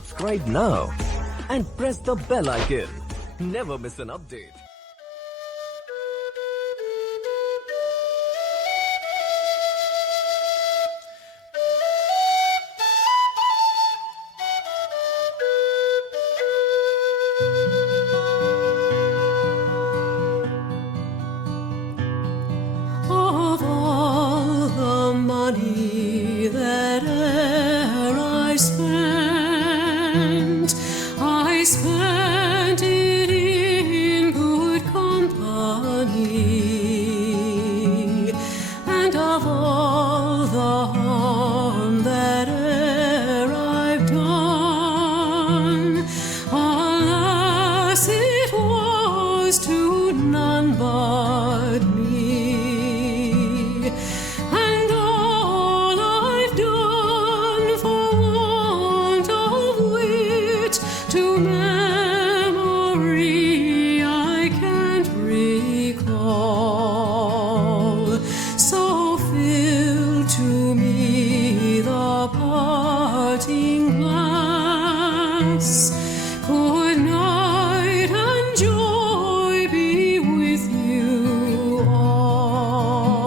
Subscribe now and press the bell icon. Never miss an update. Of all the money that e'er I spent it in good company, and of all the harm that e'er I've done, alas, it was to none but me. And all I've done for want of wit to memory I can't recall. So fill to me the parting glass. Good night and joy be with you all.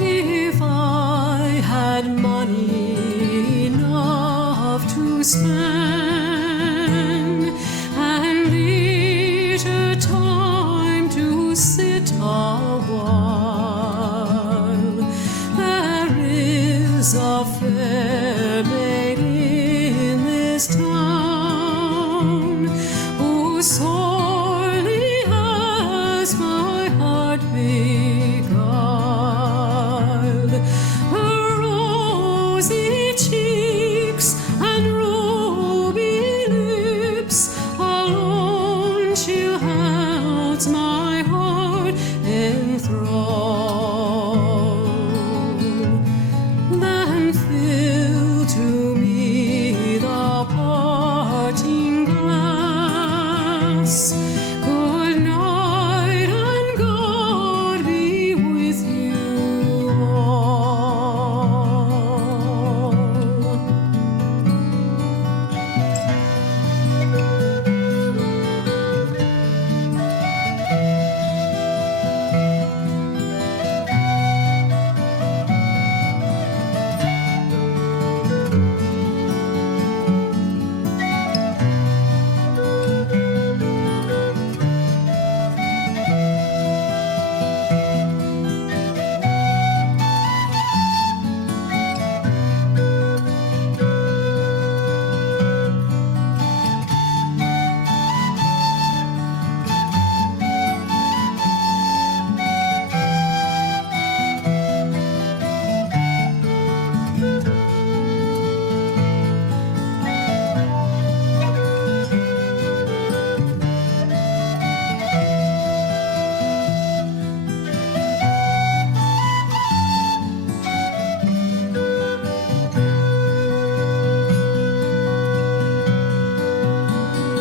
If I had money enough to spend and leisure time to sit a while, there is a fair